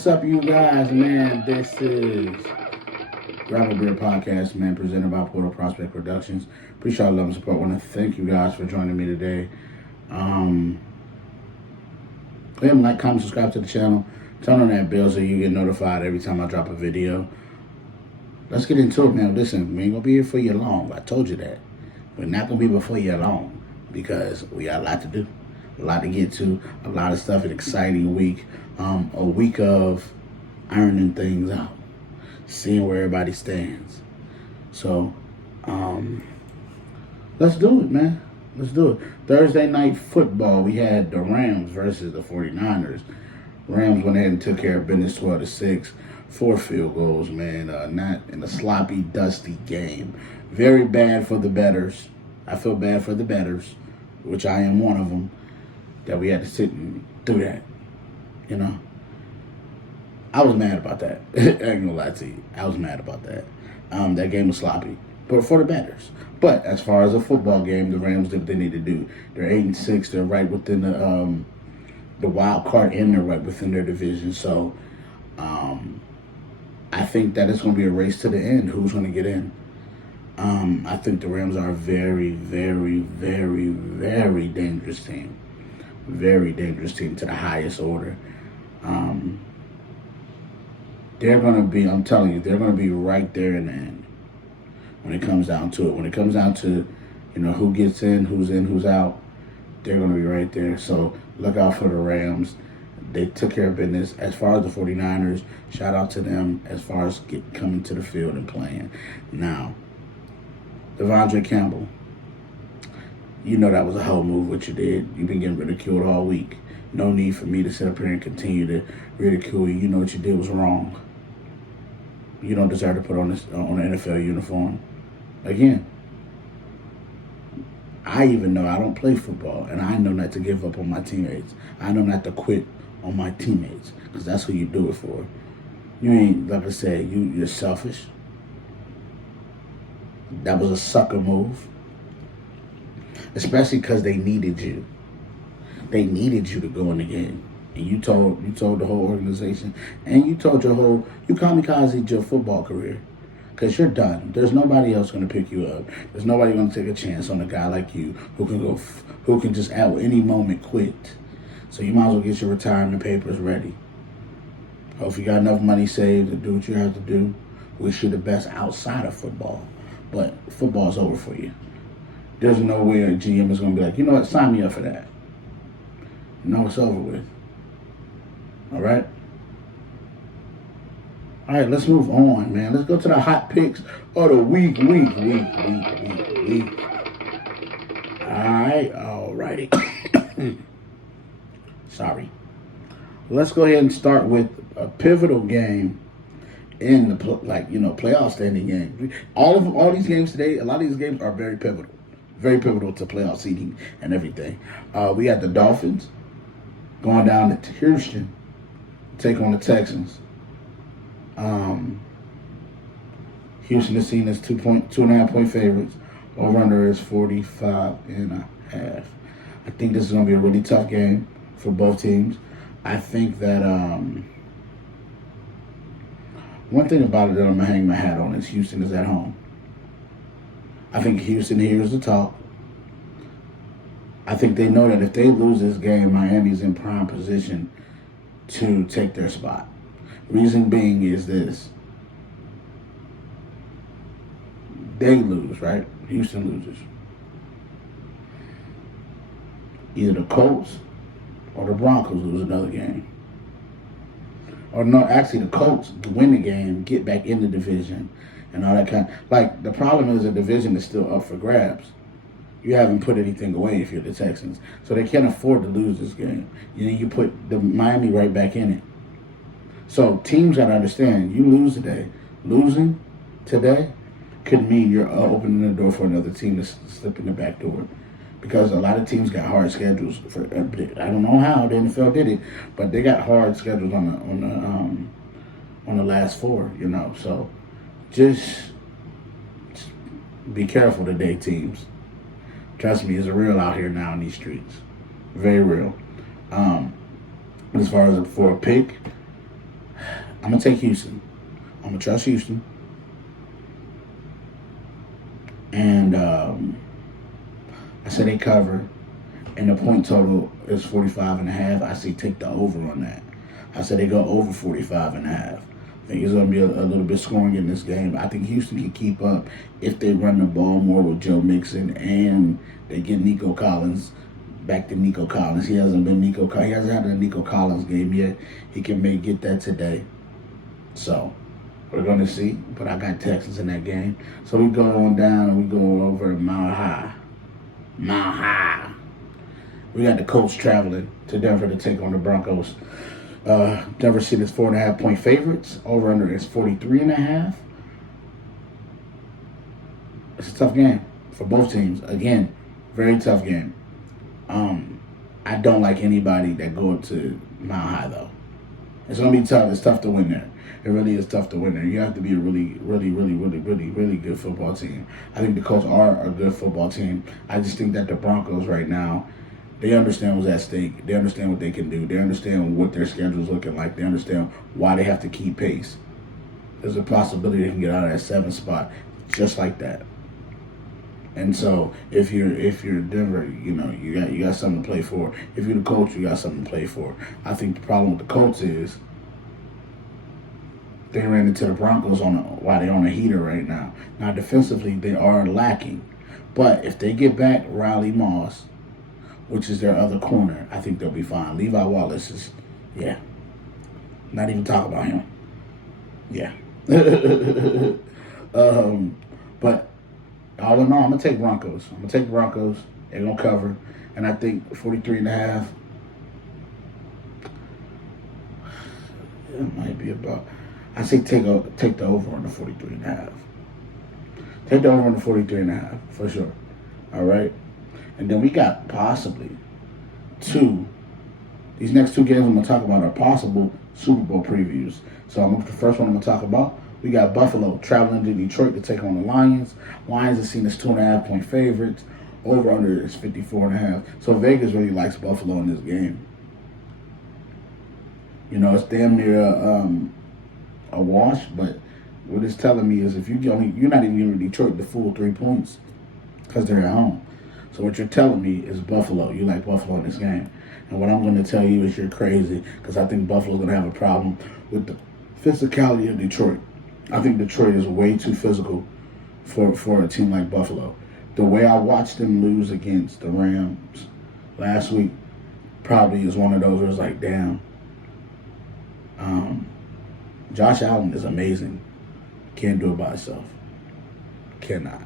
What's up, you guys, man? This is Gravel Beer Podcast, man, presented by Portal Prospect Productions. Appreciate all the love and support. I want to thank you guys for joining me today. Like, comment, subscribe to the channel. Turn on that bell so you get notified every time I drop a video. Let's get into it, man. Listen, we ain't going to be here for you long. I told you that. We're not going to be before you long because we got a lot to do, a lot to get to, a lot of stuff, an exciting week. A week of ironing things out, seeing where everybody stands. So, let's do it, man. Let's do it. Thursday night football, we had the Rams versus the 49ers. Rams went ahead and took care of business 12-6. 4 field goals, man. Not in a sloppy, dusty game. Very bad for the bettors. I feel bad for the bettors, which I am one of them, that we had to sit and do that. You know, I was mad about that. I ain't gonna lie to you. I was mad about that. That game was sloppy, but for the bettors. But as far as a football game, the Rams did what they need to do. They're 8-6. They're right within the wild card, and they're right within their division. So, I think that it's gonna be a race to the end. Who's gonna get in? I think the Rams are a very, very, very, very dangerous team. Very dangerous team to the highest order. They're going to be, I'm telling you, they're going to be right there in the end when it comes down to it. When it comes down to, who gets in, who's out, they're going to be right there. So look out for the Rams. They took care of business. As far as the 49ers, shout out to them as far as coming to the field and playing. Now, Devondre Campbell, you know that was a hell move what you did. You've been getting ridiculed all week. No need for me to sit up here and continue to ridicule you. You know what you did was wrong. You don't deserve to put on an NFL uniform. Again, I even know I don't play football, and I know not to give up on my teammates. I know not to quit on my teammates, because that's who you do it for. You ain't, like I said, you're selfish. That was a sucker move. Especially because they needed you. They needed you to go in the game. And you told the whole organization, and you kamikazed your football career. Because you're done. There's nobody else going to pick you up. There's nobody going to take a chance on a guy like you who can just at any moment quit. So you might as well get your retirement papers ready. Hope you got enough money saved to do what you have to do. Wish you the best outside of football. But football's over for you. There's no way a GM is going to be like, you know what, sign me up for that. No, it's over with. All right? All right, let's move on, man. Let's go to the hot picks of the week. All righty. Sorry. Let's go ahead and start with a pivotal game in the playoff standing game. All these games today, a lot of these games are very pivotal. Very pivotal to playoff seeding and everything. We got the Dolphins going down to Houston, take on the Texans. Houston is seen as 2.5 point favorites. Over-under is 45.5. I think this is going to be a really tough game for both teams. I think that one thing about it that I'm going to hang my hat on is Houston is at home. I think Houston hears the talk. I think they know that if they lose this game, Miami's in prime position to take their spot. Reason being is this. They lose, right? Houston loses. Either the Colts or the Broncos lose another game. Or no, actually the Colts win the game, get back in the division, and all that kind of, like, the problem is the division is still up for grabs. You haven't put anything away if you're the Texans. So they can't afford to lose this game. You put the Miami right back in it. So teams got to understand, you lose today. Losing today could mean you're opening the door for another team to slip in the back door. Because a lot of teams got hard schedules. I don't know how the NFL did it, but they got hard schedules on the last 4, So just be careful today, teams. Trust me, it's real out here now in these streets. Very real. As far as for a pick, I'm gonna take Houston. I'm gonna trust Houston, and I said they cover, and the point total is 45.5. I say take the over on that. I said they go over 45.5. I think it's going to be a little bit scoring in this game. I think Houston can keep up if they run the ball more with Joe Mixon and they get Nico Collins back to Nico Collins. He hasn't had a Nico Collins game yet. He can get that today. So we're going to see. But I got Texans in that game. So we go on down. We go over to Mile High. Mile High. We got the Colts traveling to Denver to take on the Broncos. Denver City is 4.5-point favorites. Over under is 43.5. It's a tough game for both teams. Again, very tough game. I don't like anybody that go up to Mile High though. It's gonna be tough. It's tough to win there. It really is tough to win there. You have to be a really good football team. I think the Colts are a good football team. I just think that the Broncos right now, they understand what's at stake. They understand what they can do. They understand what their schedule is looking like. They understand why they have to keep pace. There's a possibility they can get out of that 7th spot just like that. And so if you're Denver, you got something to play for. If you're the Colts, you got something to play for. I think the problem with the Colts is they ran into the Broncos while they're on a heater right now. Now defensively they are lacking, but if they get back Riley Moss, which is their other corner, I think they'll be fine. Levi Wallace is, not even talk about him. Yeah. But all in all, I'm going to take Broncos. They're going to cover. And I think 43.5, it might be about, I say take the over on the 43.5. Take the over on the 43.5, for sure. All right? And then we got possibly these next 2 games I'm going to talk about are possible Super Bowl previews. So the first one I'm going to talk about, we got Buffalo traveling to Detroit to take on the Lions. Lions are seen as 2.5-point favorites. Over under is 54.5. So Vegas really likes Buffalo in this game. It's damn near a wash, but what it's telling me is if you're not even giving Detroit the full 3 points because they're at home. So what you're telling me is Buffalo. You like Buffalo in this game. And what I'm going to tell you is you're crazy because I think Buffalo's going to have a problem with the physicality of Detroit. I think Detroit is way too physical for a team like Buffalo. The way I watched them lose against the Rams last week probably is one of those where it's like, damn. Josh Allen is amazing. Can't do it by himself. Cannot.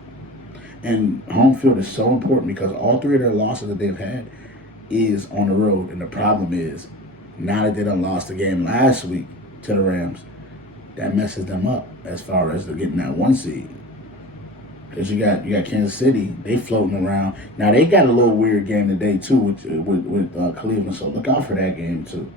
And home field is so important because all 3 of their losses that they've had is on the road. And the problem is, now that they done lost the game last week to the Rams, that messes them up as far as they're getting that 1 seed. Because you got Kansas City, they floating around. Now they got a little weird game today too with Cleveland, so look out for that game too.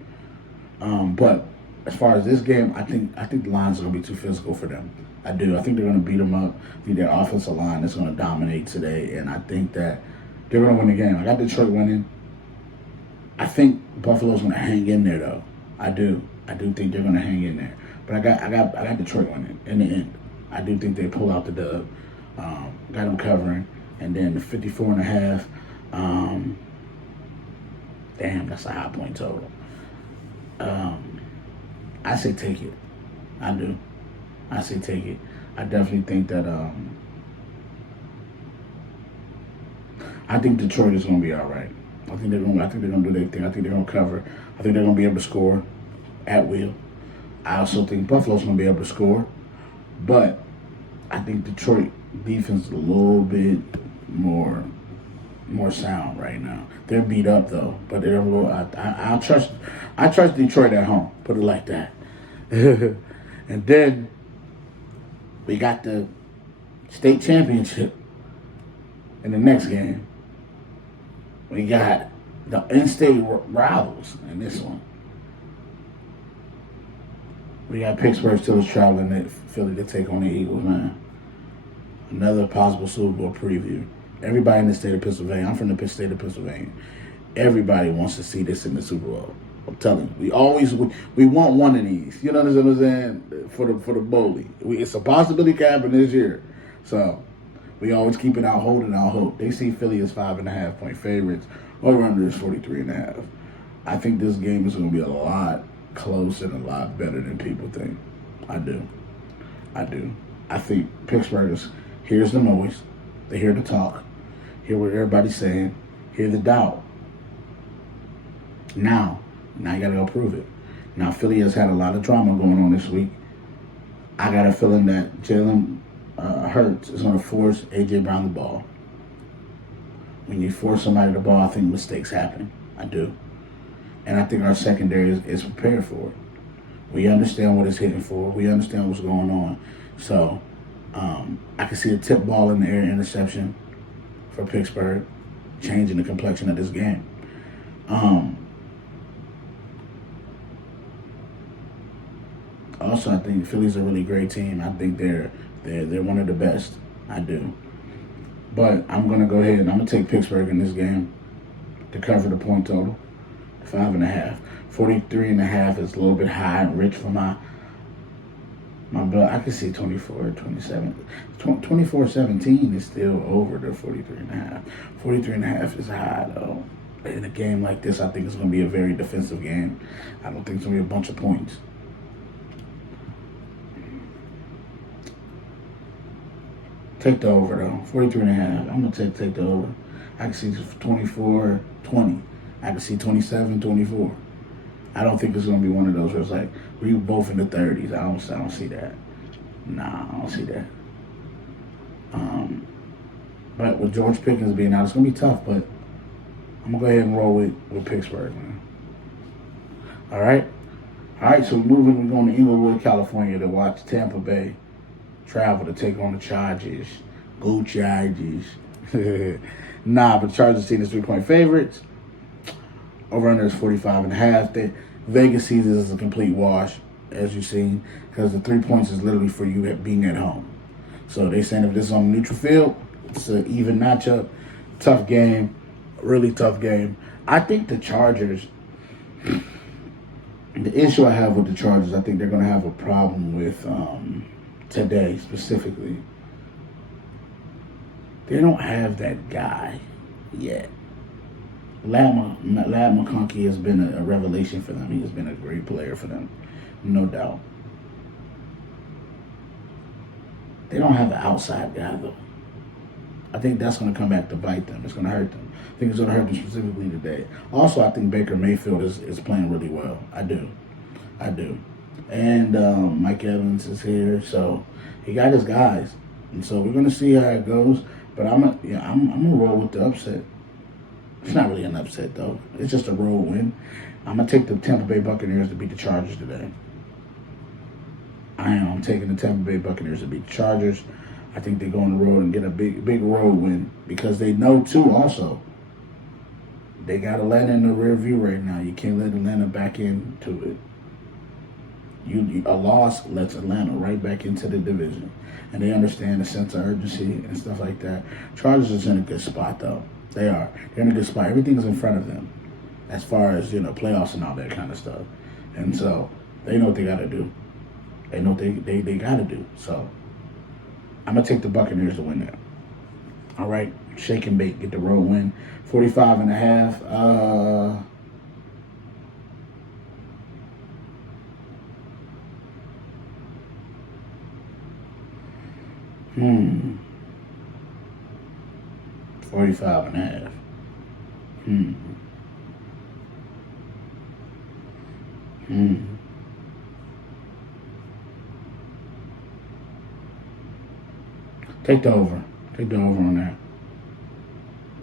But as far as this game, I think the Lions are gonna be too physical for them. I do. I think they're gonna beat them up. I think their offensive line is gonna dominate today, and I think that they're gonna win the game. I got Detroit winning. I think Buffalo's gonna hang in there though. I do think they're gonna hang in there. But I got Detroit winning in the end. I do think they pull out the dub. Got them covering. And then the 54.5. Damn, that's a high point total. I say take it. I do. I say take it. I definitely think that I think Detroit is gonna be all right. I think they're gonna do their thing. I think they're gonna cover. I think they're gonna be able to score at will. I also think Buffalo's going to be able to score, but I think Detroit defense is a little bit more sound right now. They're beat up though, but they're a little. I trust Detroit at home. Put it like that. And then we got the state championship in the next game. We got the in-state rivals in this one. We got Pittsburgh Steelers traveling to Philly to take on the Eagles, man. Another possible Super Bowl preview. Everybody in the state of Pennsylvania, I'm from the state of Pennsylvania. Everybody wants to see this in the Super Bowl. I'm telling you, we want one of these. You know what I'm saying? For the Bowley, it's a possibility to happen this year. So we always keep it out, holding out hope. They see Philly as 5.5 point favorites. Over under is 43.5. I think this game is going to be a lot closer and a lot better than people think. I do. I think Pittsburgh hears the noise. They hear the talk. Hear what everybody's saying. Hear the doubt. Now you got to go prove it. Now, Philly has had a lot of drama going on this week. I got a feeling that Jalen Hurts is going to force A.J. Brown the ball. When you force somebody the ball, I think mistakes happen. I do. And I think our secondary is prepared for it. We understand what it's hitting for. We understand what's going on. So I can see a tip ball in the air interception for Pittsburgh, changing the complexion of this game. Also, I think Philly's a really great team. I think they're one of the best. I do. But I'm going to go ahead and I'm going to take Pittsburgh in this game to cover the point total. 5.5. 43.5 is a little bit high and rich for my blood. I can see 24, 27. 24-17 is still over the 43.5. 43.5 is high, though. In a game like this, I think it's going to be a very defensive game. I don't think it's going to be a bunch of points. Take the over, though. 43.5. I'm going to take the over. I can see 24-20. I can see 27-24. I don't think it's going to be one of those where it's like, we both in the 30s. I don't see that. Nah, I don't see that. But with George Pickens being out, it's going to be tough, but I'm going to go ahead and roll with Pittsburgh, man. All right? All right, so we're going to Inglewood, California to watch Tampa Bay travel to take on the Chargers. Go Chargers. Nah, but Chargers team is 3-point favorites. Over under is 45.5. Vegas sees this as a complete wash, as you've seen, because the 3 points is literally for you being at home. So they saying if this is on a neutral field, it's an even matchup. Tough game. Really tough game. I think the Chargers, the issue I have with the Chargers, I think they're going to have a problem with today specifically. They don't have that guy yet. Ladd McConkey has been a revelation for them. He has been a great player for them, no doubt. They don't have an outside guy, though. I think that's going to come back to bite them. It's going to hurt them. I think it's going to hurt them specifically today. Also, I think Baker Mayfield is playing really well. I do. And Mike Evans is here, so he got his guys. And so we're going to see how it goes. But I'm gonna roll with the upset. It's not really an upset, though. It's just a road win. I'm going to take the Tampa Bay Buccaneers to beat the Chargers today. I'm taking the Tampa Bay Buccaneers to beat the Chargers. I think they go on the road and get a big road win because they know, too, also, they got Atlanta in the rear view right now. You can't let Atlanta back into it. A loss lets Atlanta right back into the division. And they understand the sense of urgency and stuff like that. Chargers is in a good spot, though. They are. They're in a good spot. Everything's in front of them as far as, playoffs and all that kind of stuff. And so they know what they got to do. They know what they got to do. So I'm going to take the Buccaneers to win that. All right. Shake and bake. Get the road win. 45.5. 45.5. Take the over. Take the over on that.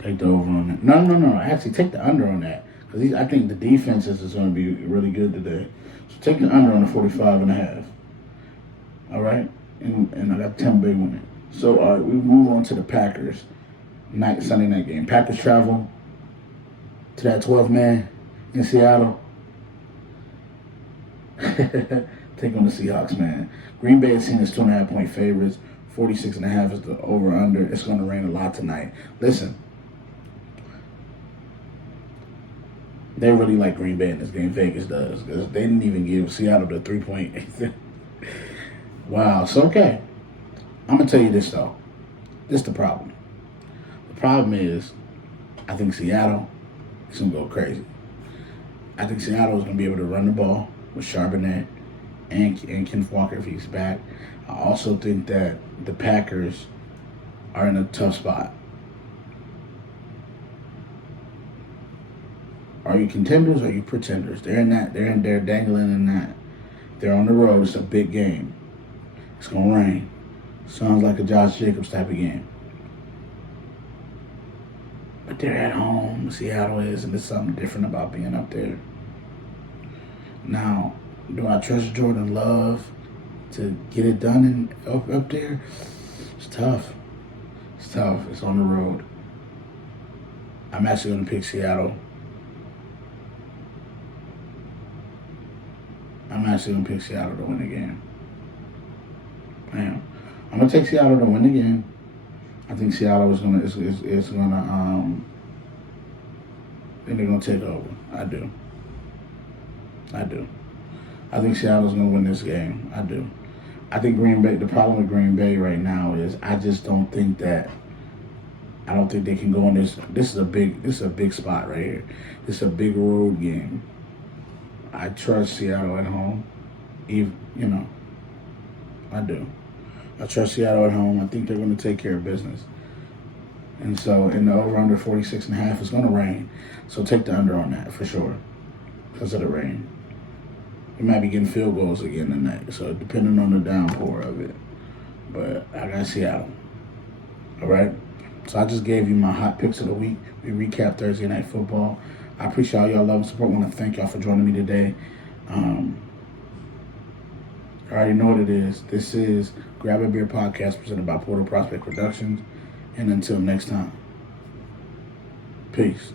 Take the over on that. No. Actually, take the under on that. Because I think the defense is going to be really good today. So take the under on the 45.5. All right? And I got Tampa Bay winning. So we move on to the Packers Sunday night game. Packers travel to that 12-man in Seattle. Take on the Seahawks, man. Green Bay is seen as 2.5-point favorites. 46.5 is the over-under. It's going to rain a lot tonight. Listen, They really like Green Bay in this game. Vegas does, because they didn't even give Seattle the 3-point. Wow. So okay, I'm gonna tell you this though. This is the problem. The problem is, I think Seattle is gonna go crazy. I think Seattle is gonna be able to run the ball with Charbonnet and Kenneth Walker if he's back. I also think that the Packers are in a tough spot. Are you contenders or are you pretenders? They're in that. They're dangling in that. They're on the road. It's a big game. It's gonna rain. Sounds like a Josh Jacobs type of game. But they're at home. Seattle is, and there's something different about being up there. Now, do I trust Jordan Love to get it done up there? It's tough. It's tough. It's on the road. I'm actually going to pick Seattle. I'm actually going to pick Seattle to win the game. I am. I'm going to take Seattle to win the game. I think Seattle is going to, they're going to take over. I do. I think Seattle's going to win this game. I do. I think Green Bay, the problem with Green Bay right now is I don't think they can go in this. This is a big spot right here. This is a big road game. I trust Seattle at home. I do. I trust Seattle at home. I think they're going to take care of business. And so in the over-under 46.5, it's going to rain. So take the under on that for sure because of the rain. We might be getting field goals again tonight, so depending on the downpour of it. But I got Seattle. All right? So I just gave you my hot picks of the week. We recapped Thursday Night Football. I appreciate all y'all love and support. I want to thank y'all for joining me today. I already know what it is. This is Grab a Beer Podcast presented by Portal Prospect Productions. And until next time, peace.